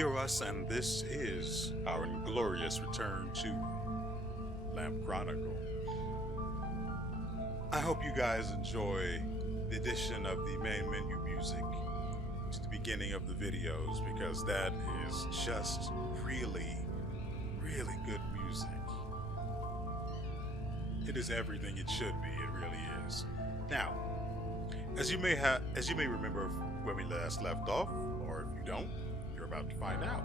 WeArEuS, and this is our inglorious return to Chronicle. I hope you guys enjoy the addition of the main menu music to the beginning of the videos, because that is just really good music. It is everything it should be. It really is. Now, as you may remember where we last left off, or if you don't, you're about to find out.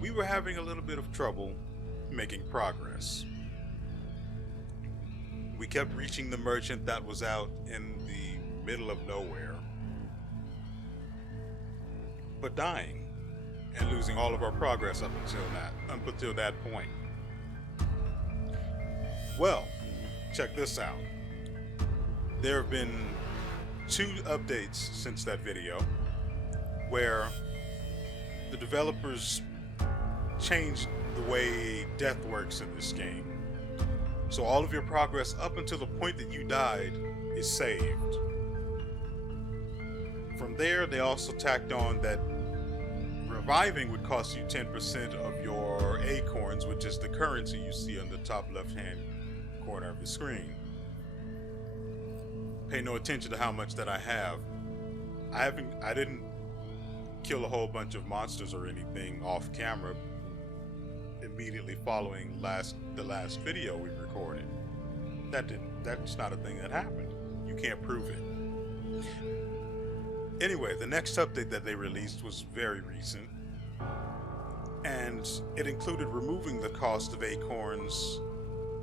We were having a little bit of trouble making progress. We kept reaching the merchant that was out in the middle of nowhere, but dying and losing all of our progress up until that point. Well, check this out. There have been 2 updates since that video where the developers changed the way death works in this game. So all of your progress up until the point that you died is saved. From there, they also tacked on that reviving would cost you 10% of your acorns, which is the currency you see on the top left-hand corner of the screen. Pay no attention to how much that I have. I didn't kill a whole bunch of monsters or anything off camera immediately following the last video we recorded. That's not a thing that happened. You can't prove it. Anyway, the next update that they released was very recent, and it included removing the cost of acorns,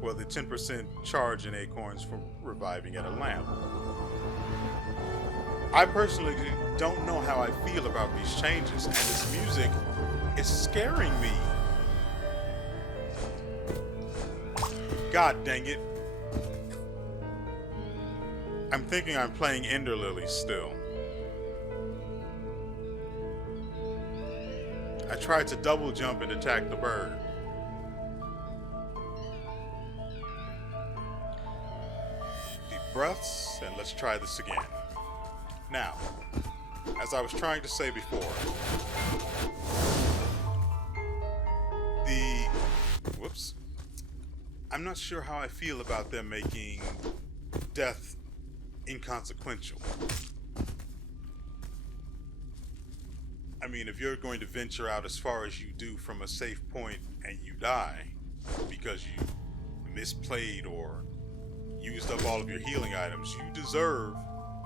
well, the 10% charge in acorns for reviving at a lamp. I personally don't know how I feel about these changes, and this music is scaring me. God dang it. I'm thinking I'm playing Ender Lily still. I tried to double jump and attack the bird. Deep breaths, and let's try this again. Now, as I was trying to say before, I'm not sure how I feel about them making death inconsequential. I mean, if you're going to venture out as far as you do from a safe point and you die because you misplayed or used up all of your healing items, you deserve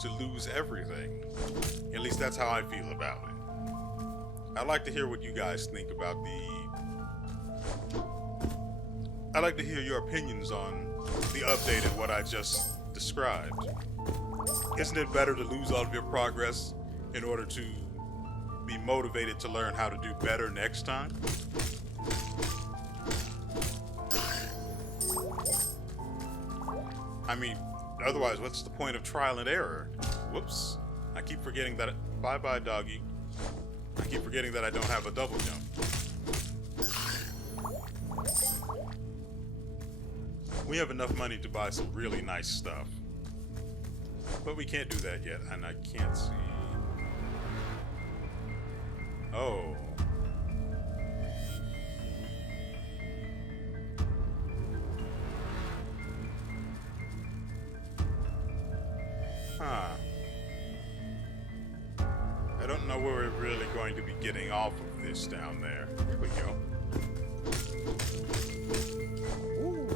to lose everything. At least that's how I feel about it. I'd like to hear what you guys think about I'd like to hear your opinions on the update and what I just described. Isn't it better to lose all of your progress in order to be motivated to learn how to do better next time? I mean, otherwise, what's the point of trial and error? Whoops. I keep forgetting that. Bye-bye, doggy. I keep forgetting that I don't have a double jump. We have enough money to buy some really nice stuff. But we can't do that yet, and I can't see. Oh. Huh. I don't know where we're really going to be getting off of this down there. Here we go. Ooh.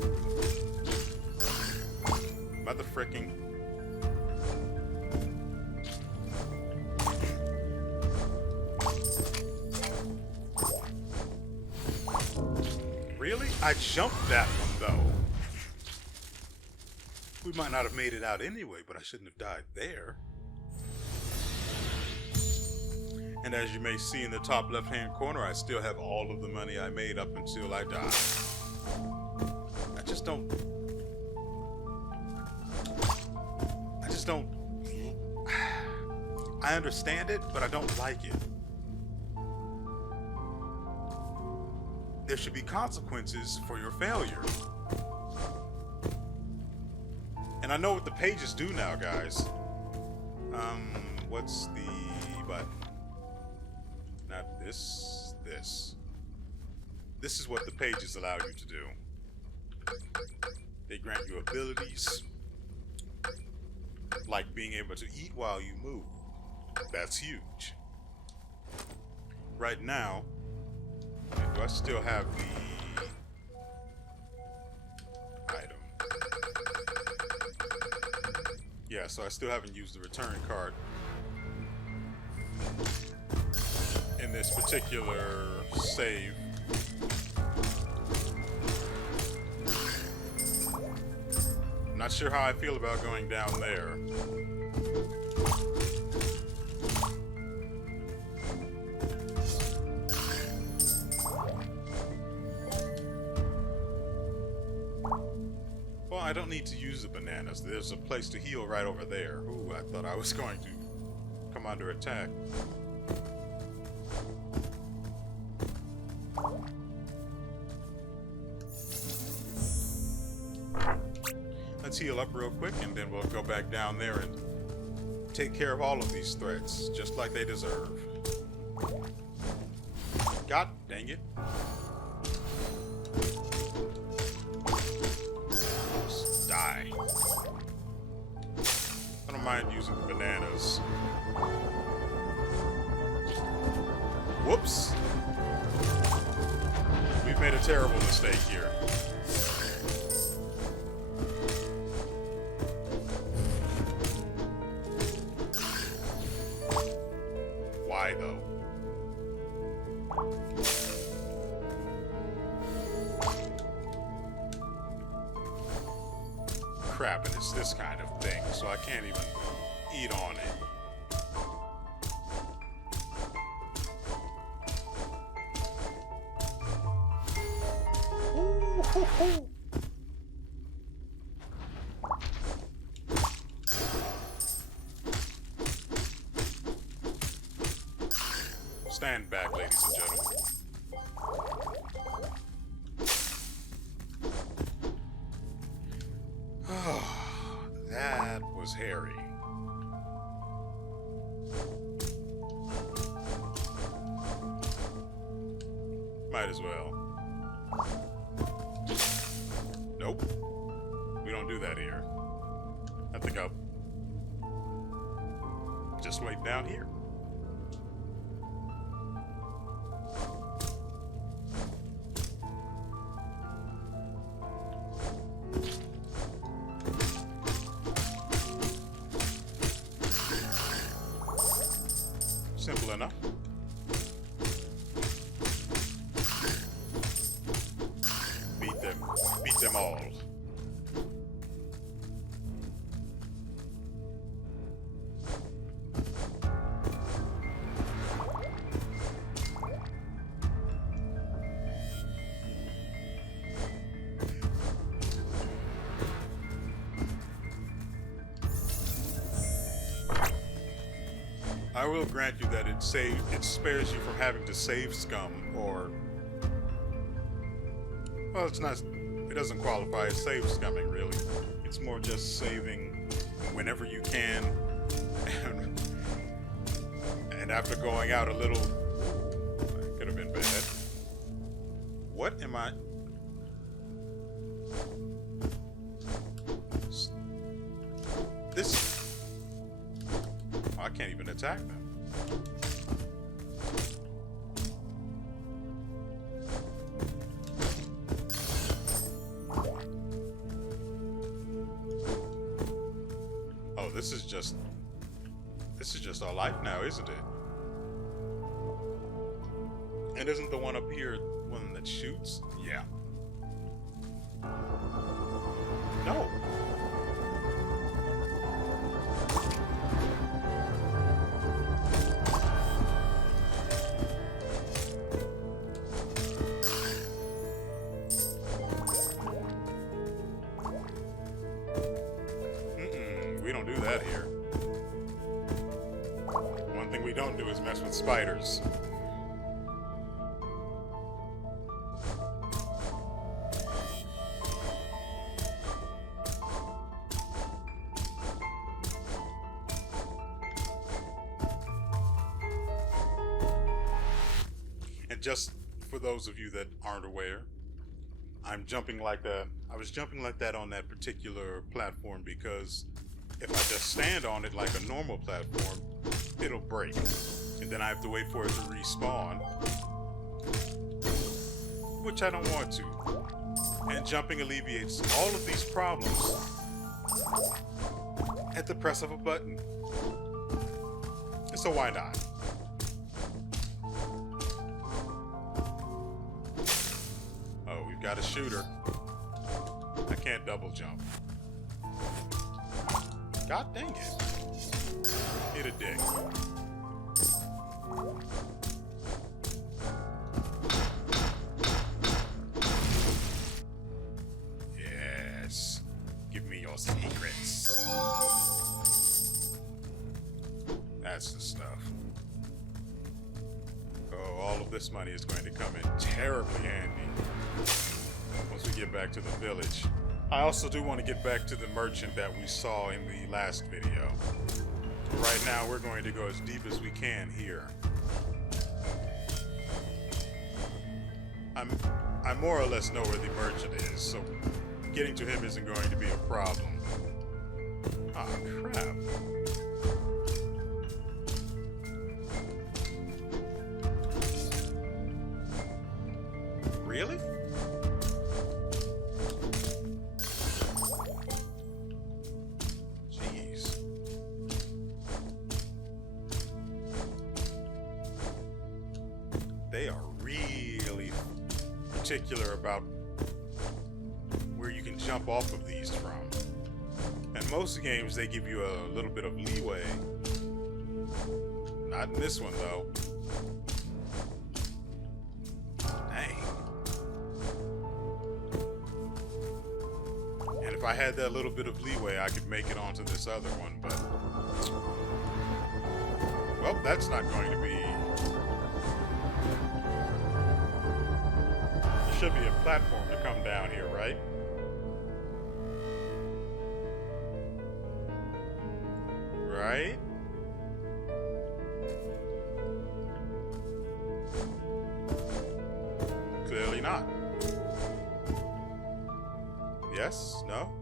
Mother fricking. Really? I jumped that one, though. We might not have made it out anyway, but I shouldn't have died there. And as you may see in the top left-hand corner, I still have all of the money I made up until I died. I just don't... I understand it, but I don't like it. There should be consequences for your failure. And I know what the pages do now, guys. What's the button? Not This is what the pages allow you to do. They grant you abilities like being able to eat while you move. That's huge. Right now, do I still have the item? Yeah, so I still haven't used the return card in this particular save. I'm not sure how I feel about going down there. Well, I don't need to use the bananas. There's a place to heal right over there. Ooh, I thought I was going to come under attack. Let's heal up real quick, and then we'll go back down there and take care of all of these threats, just like they deserve. God dang it. Just die. I don't mind using the bananas. Whoops. We've made a terrible mistake here. Why though? Crap, and it's this kind of thing, so I can't even eat on it. Ooh, Stand back, ladies and gentlemen. That was hairy. Might as well. Nope. We don't do that here. I think I'll just wait down here. Simple enough. Beat them. Beat them all. I will grant you that it spares you from having to save scum, or well, it doesn't qualify as save scumming really. It's more just saving whenever you can, and after going out a little, could have been bad. What am I? This. I can't even attack them. Oh, this is just our life now, isn't it? And isn't the one up here one that shoots? Yeah. No. We don't do that here. One thing we don't do is mess with spiders. just for those of you that aren't aware, I was jumping like that on that particular platform because if I just stand on it like a normal platform, it'll break. And then I have to wait for it to respawn, which I don't want to. And jumping alleviates all of these problems at the press of a button. And so why not? Oh, we've got a shooter. I can't double jump. God dang it. Hit a dick. Yes. Give me your secrets. That's the stuff. Oh, all of this money is going to come in terribly handy once we get back to the village. I also do want to get back to the merchant that we saw in the last video. But right now, we're going to go as deep as we can here. I more or less know where the merchant is, so getting to him isn't going to be a problem. Ah, crap. Really? Jeez. They are really particular about where you can jump off of these from. And most games, they give you a little bit of leeway. Not in this one, though. If I had that little bit of leeway, I could make it onto this other one, but... Well, that's not going to be... There should be a platform to come down here, right? Right? Clearly not. Yes? No?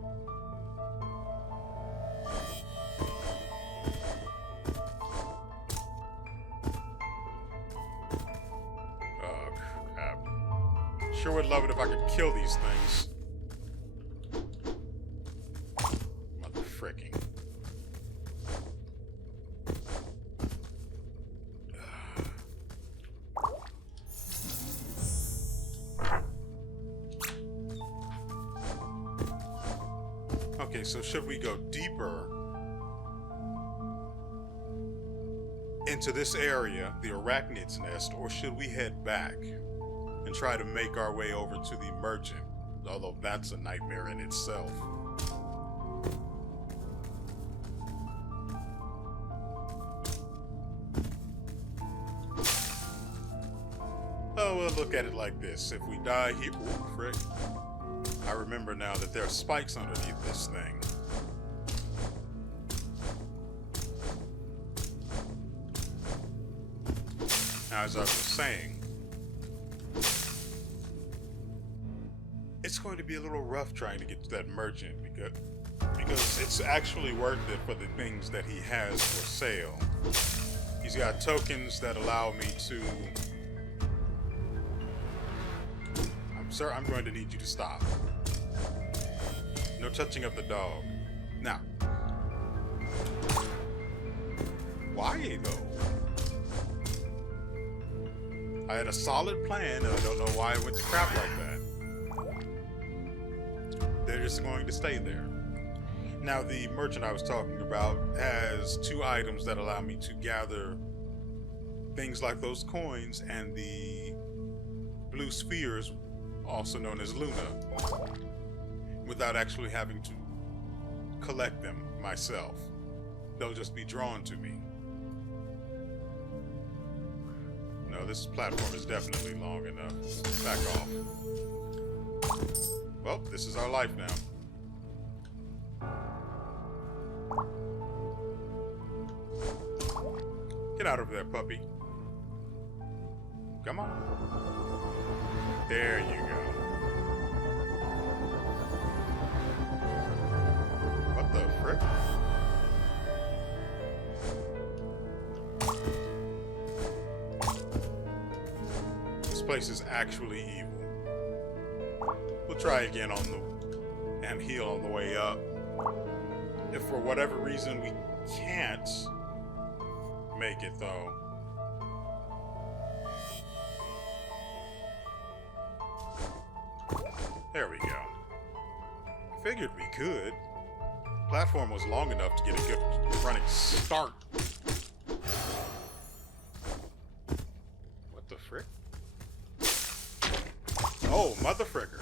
Oh, crap. Sure would love it if I could kill these things. Motherfricking. Okay, so should we go deeper into this area, the arachnid's nest, or should we head back and try to make our way over to the merchant? Although that's a nightmare in itself. Oh, we'll look at it like this. If we die here... Ooh, frick. I remember now that there are spikes underneath this thing. Now, as I was saying, it's going to be a little rough trying to get to that merchant because it's actually worth it for the things that he has for sale. He's got tokens that allow me to... Sir, I'm going to need you to stop. No touching of the dog. Now, why though? I had a solid plan, and I don't know why it went to crap like that. They're just going to stay there. Now, the merchant I was talking about has 2 items that allow me to gather things like those coins and the blue spheres, also known as Luna, without actually having to collect them myself. They'll just be drawn to me. No, this platform is definitely long enough. Back off. Well, this is our life now. Get out of there, puppy. Come on. There you go. What the frick? This place is actually evil. We'll try again on the and heal on the way up. If for whatever reason we can't make it though, there we go. Figured we could. Platform was long enough to get a good running start. What the frick? Oh, mother fricker.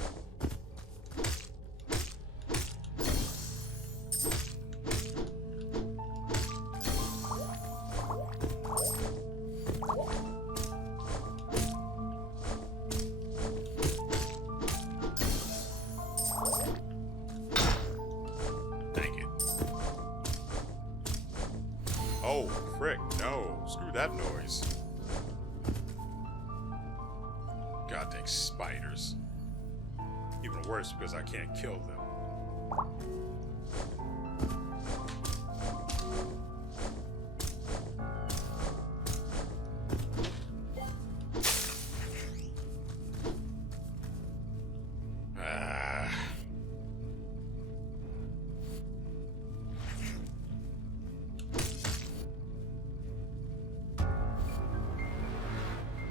Oh, frick, no. Screw that noise. God dang spiders. Even worse because I can't kill them.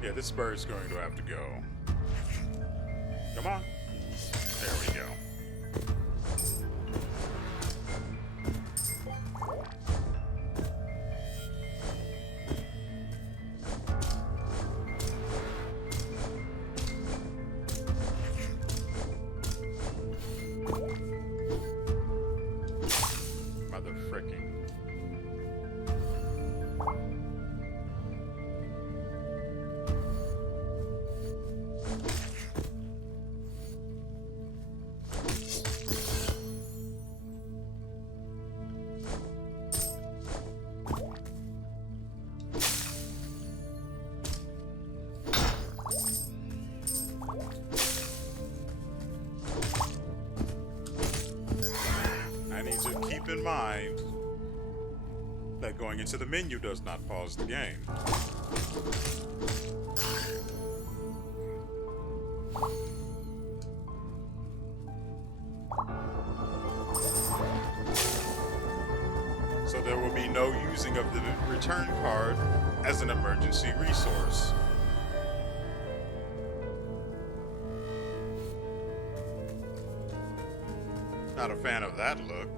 Yeah, this bird's going to have to go. Come on. There we go. Mother fricking. I need to keep in mind that going into the menu does not pause the game. So there will be no using of the return card as an emergency resource. Not a fan of that look.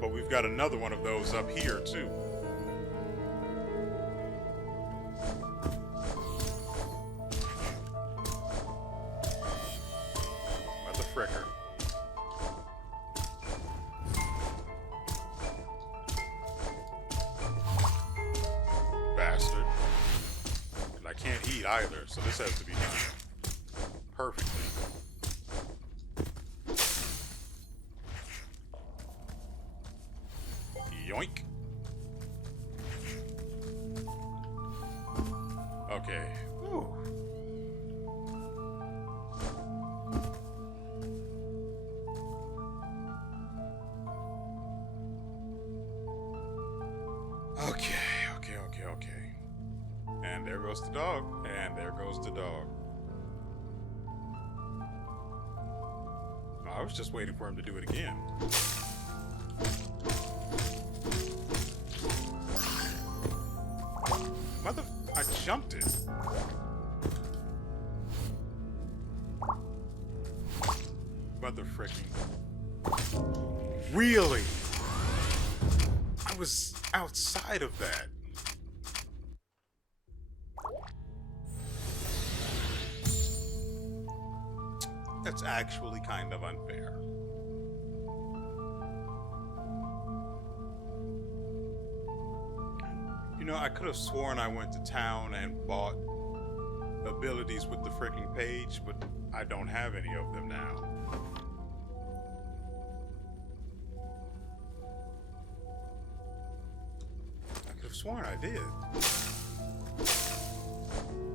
But we've got another one of those up here, too. Mother fricker. Bastard. And I can't eat either, so this has to be done perfectly. Yoink. Okay. Whew. Okay. And there goes the dog. And there goes the dog. I was just waiting for him to do it again. Mother... I jumped it. Mother fricking... Really? I was outside of that. That's actually kind of unfair. You know, I could have sworn I went to town and bought abilities with the freaking page, but I don't have any of them now. I could have sworn I did.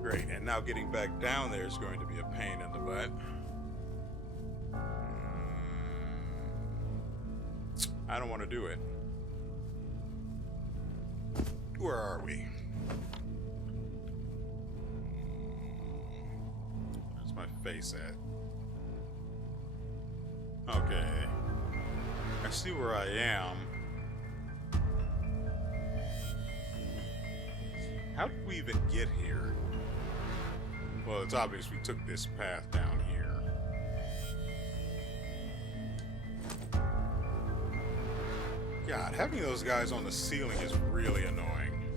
Great, and now getting back down there is going to be a pain in the butt. I don't want to do it. Where are we? Where's my face at? Okay. I see where I am. How did we even get here? Well, it's obvious we took this path down here. God, having those guys on the ceiling is really annoying.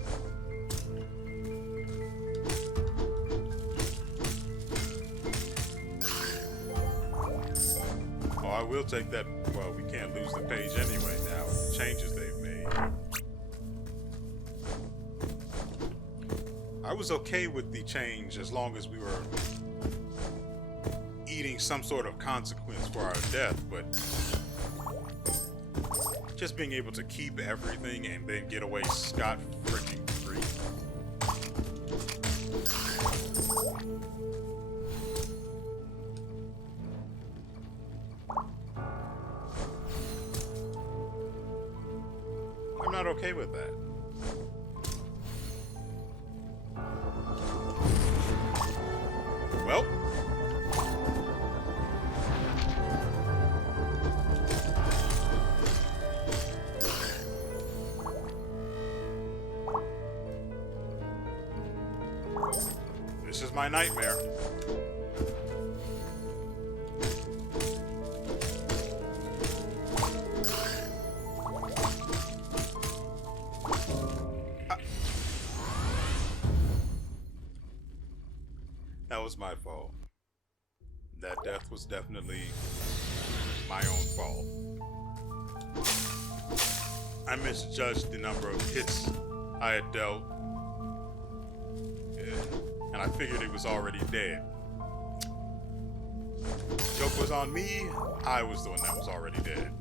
Oh, I will take that. Well, we can't lose the page anyway now with the changes they've made. I was okay with the change as long as we were eating some sort of consequence for our death, but just being able to keep everything and then get away scot-freaking free. I'm not okay with that. Well, this is my nightmare. That was my fault. That death was definitely my own fault. I misjudged the number of hits I had dealt. And I figured it was already dead. Joke was on me. I was the one that was already dead.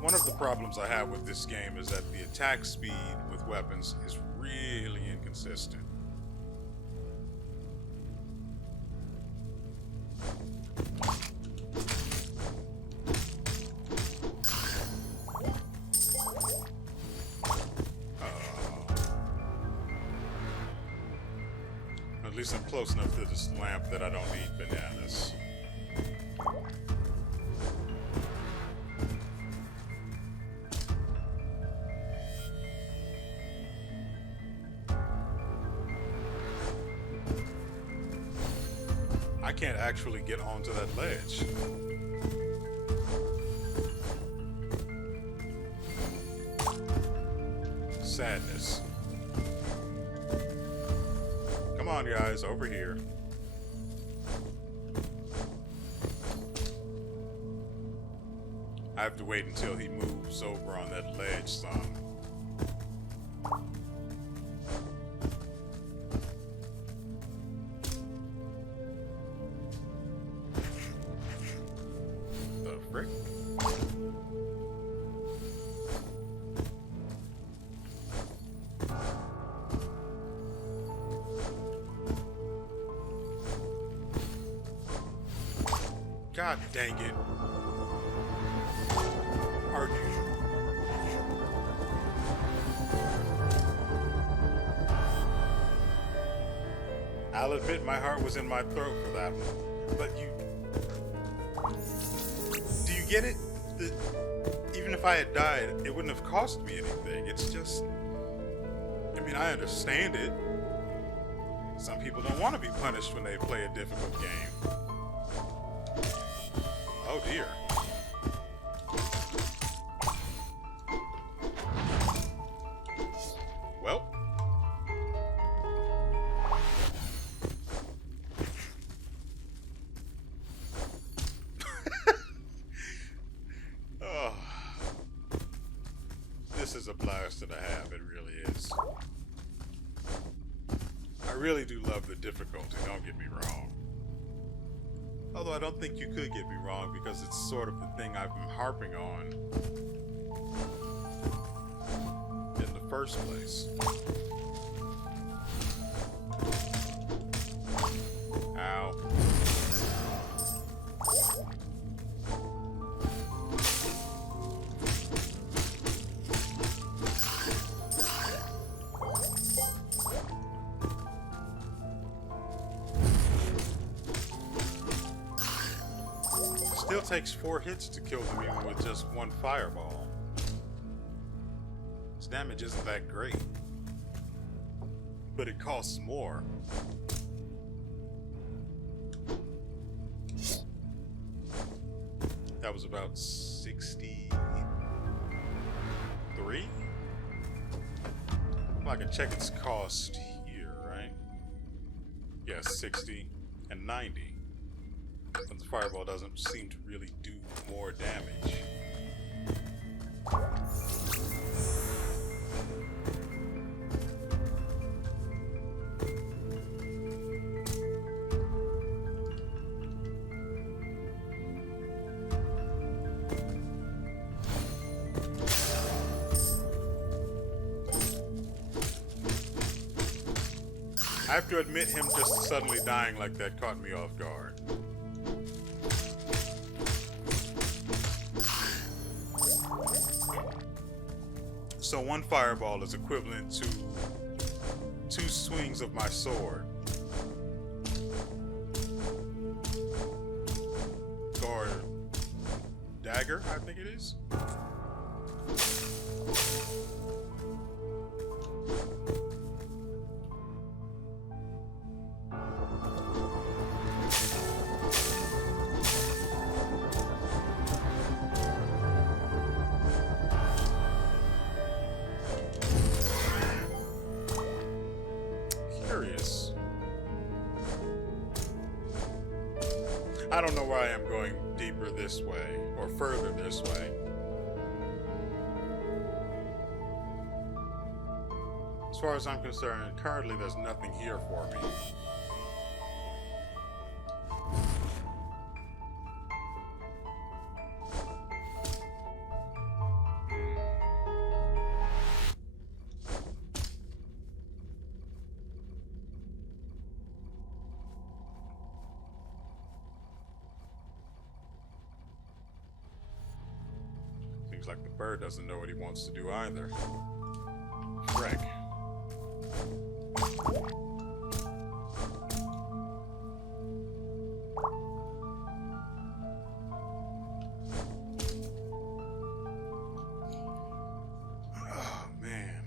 One of the problems I have with this game is that the attack speed with weapons is really inconsistent. At least I'm close enough to this lamp that I don't need bananas. I can't actually get onto that ledge. Sadness. Come on, guys, over here. I have to wait until he moves over on that ledge some. The frick? God dang it. Argue. I'll admit my heart was in my throat for that one. But do you get it? Even if I had died, it wouldn't have cost me anything. It's just, I mean, I understand it. Some people don't want to be punished when they play a difficult game. Oh dear. Well. Oh. This is a blast and a half, it really is. I really do love the difficulty, don't get me wrong. Although I don't think you could get me wrong because it's sort of the thing I've been harping on in the first place. Ow. Still takes 4 hits to kill them even with just 1 fireball. Its damage isn't that great, but it costs more. That was about 63? Well, I can check its cost here, right? Yes, 60 and 90. But the fireball doesn't seem to really do more damage. I have to admit, him just suddenly dying like that caught me off guard. So 1 fireball is equivalent to 2 swings of my sword. Or dagger, I think it is. I don't know why I'm going deeper this way, or further this way. As far as I'm concerned, currently there's nothing here for me. Seems like the bird doesn't know what he wants to do either. Frick. Oh, man.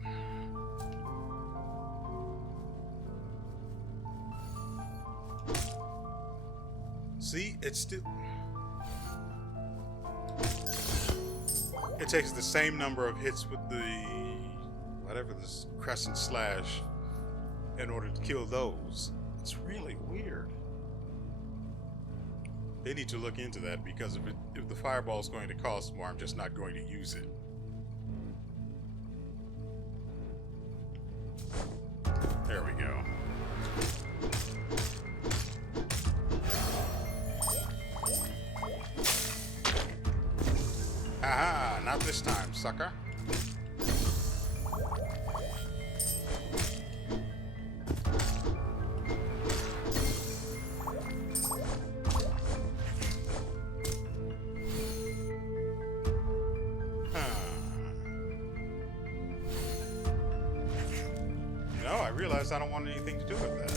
See, it's still... It takes the same number of hits with the whatever this crescent slash in order to kill those. It's really weird. They need to look into that because if the fireball is going to cost more, I'm just not going to use it. There we go. Haha, not this time, sucker. No, I realized I don't want anything to do with that.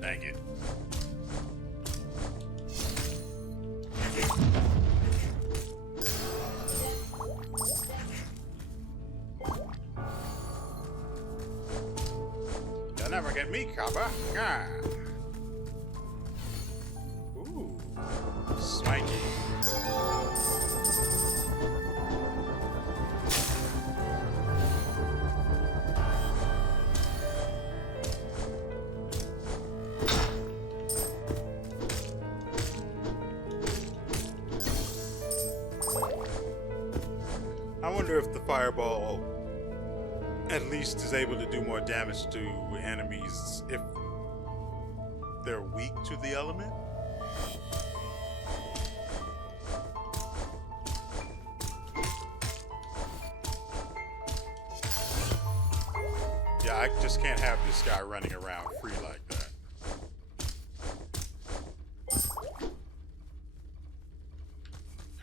Dang it. You'll never get me, copper. Ah. Ooh. Swanky. wonder if the fireball at least is able to do more damage to enemies if they're weak to the element. Yeah, I just can't have this guy running around free like that.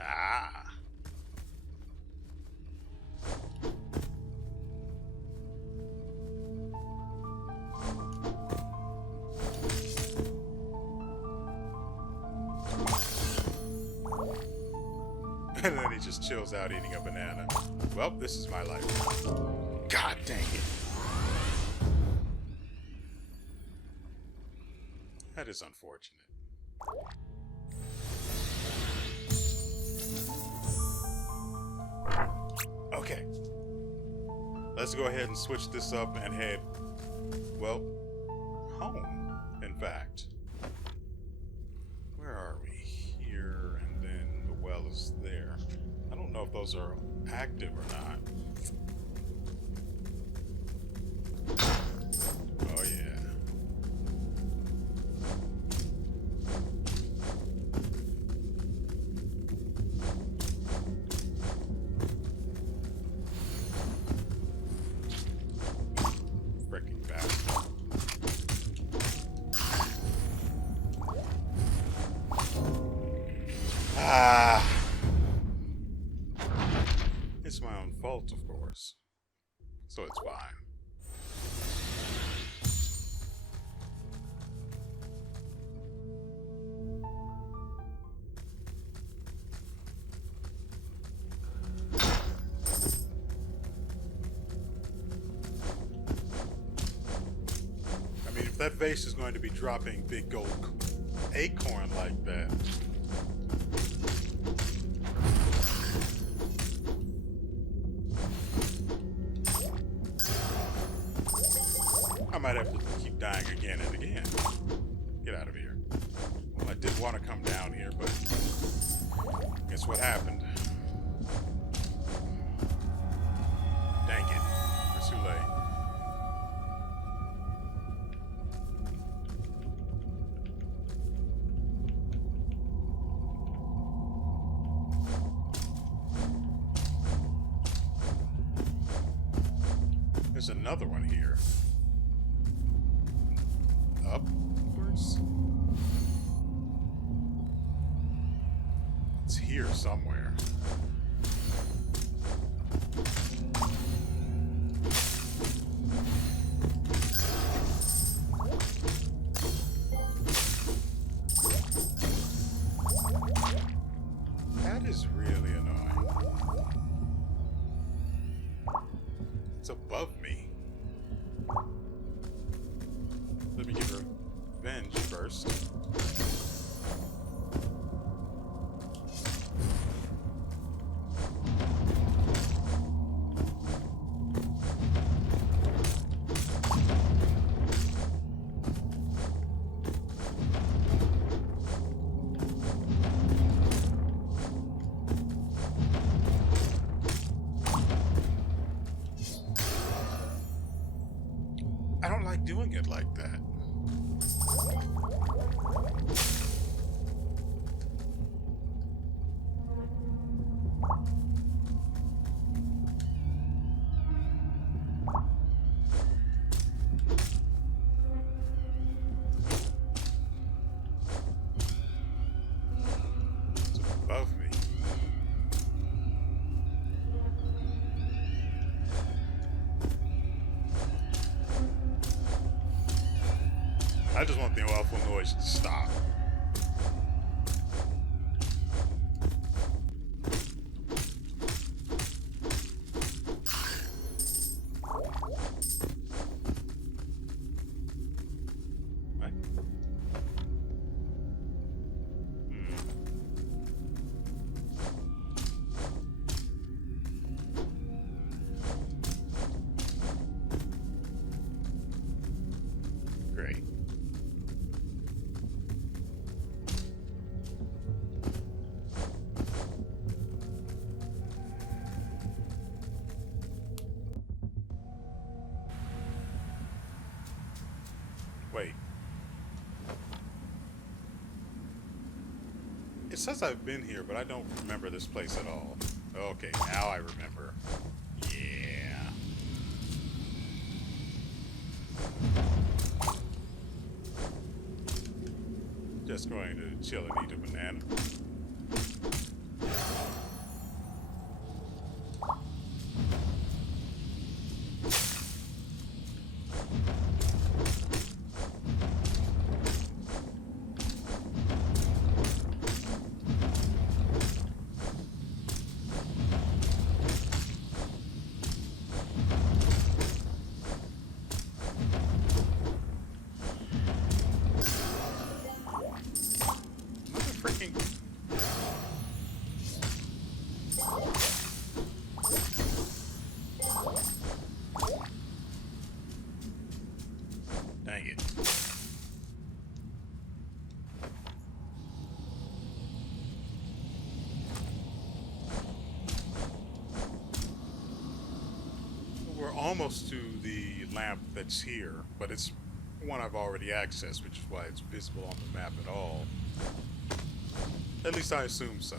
Ah. And then he just chills out eating a banana. Well, this is my life. God dang it. That is unfortunate. Okay. Let's go ahead and switch this up and head, well, home, in fact. Where are we? Here, and then the well is there. I don't know if those are active or not. Oh, yeah. It's my own fault, of course. So it's fine. I mean, if that vase is going to be dropping big gold acorn like that, I might have to keep dying again and again. Get out of here. Well, I did want to come down here, but guess what happened? Dang it. It's too late. There's another one here. Upwards? It's here somewhere. That is really annoying. It's above me. Let me get revenge first. I don't like doing it like that. It's above me. I just want the awful noise to stop. Right? Great. It says I've been here, but I don't remember this place at all. Okay, now I remember. Yeah. Just going to chill and eat a banana. Freaking. Dang it. We're almost to the lamp that's here, but it's one I've already accessed, which is why it's visible on the map at all. At least I assume so.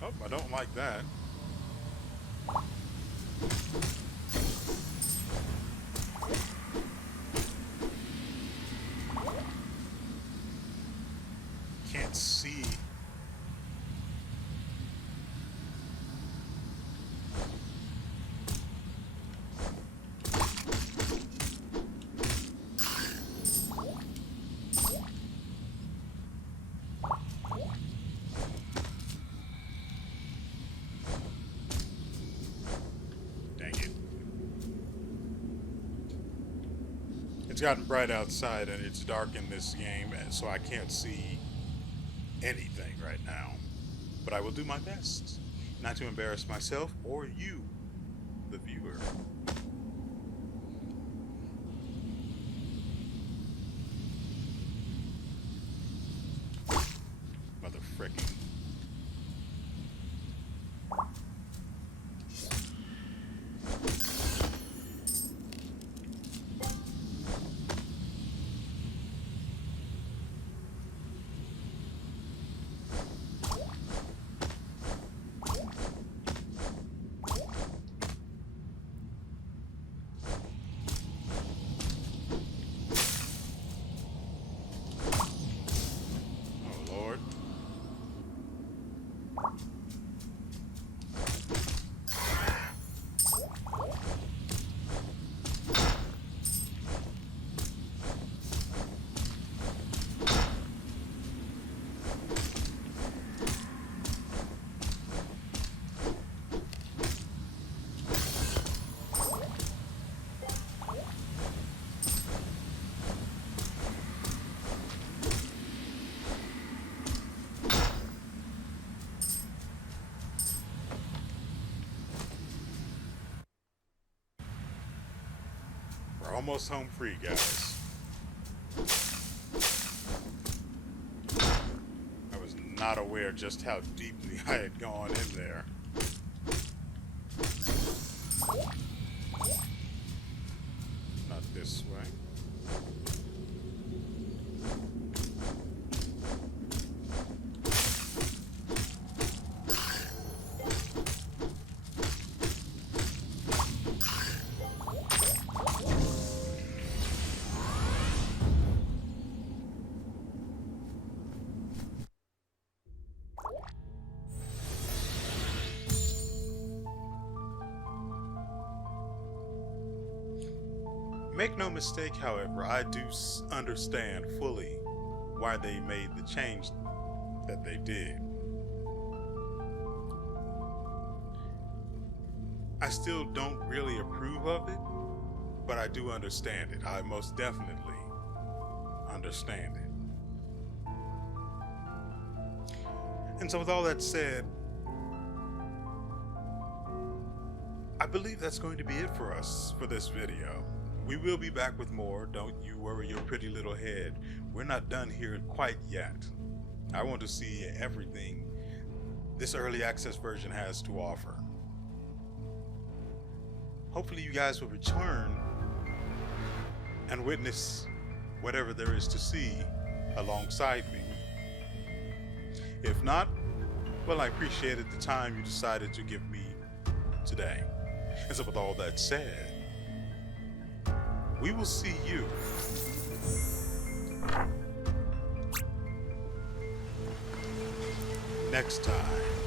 Oh, I don't like that. Can't see. It's gotten bright outside and it's dark in this game, so I can't see anything right now. But I will do my best not to embarrass myself or you, the viewer. Mother frickin'. We're almost home free, guys. I was not aware just how deeply I had gone in there. Not this way. Make no mistake, however, I do understand fully why they made the change that they did. I still don't really approve of it, but I do understand it. I most definitely understand it. And so with all that said, I believe that's going to be it for us for this video. We will be back with more. Don't you worry your pretty little head. We're not done here quite yet. I want to see everything this early access version has to offer. hopefully you guys will return and witness whatever there is to see alongside me. If not, well, I appreciated the time you decided to give me today. And so with all that said, we will see you next time.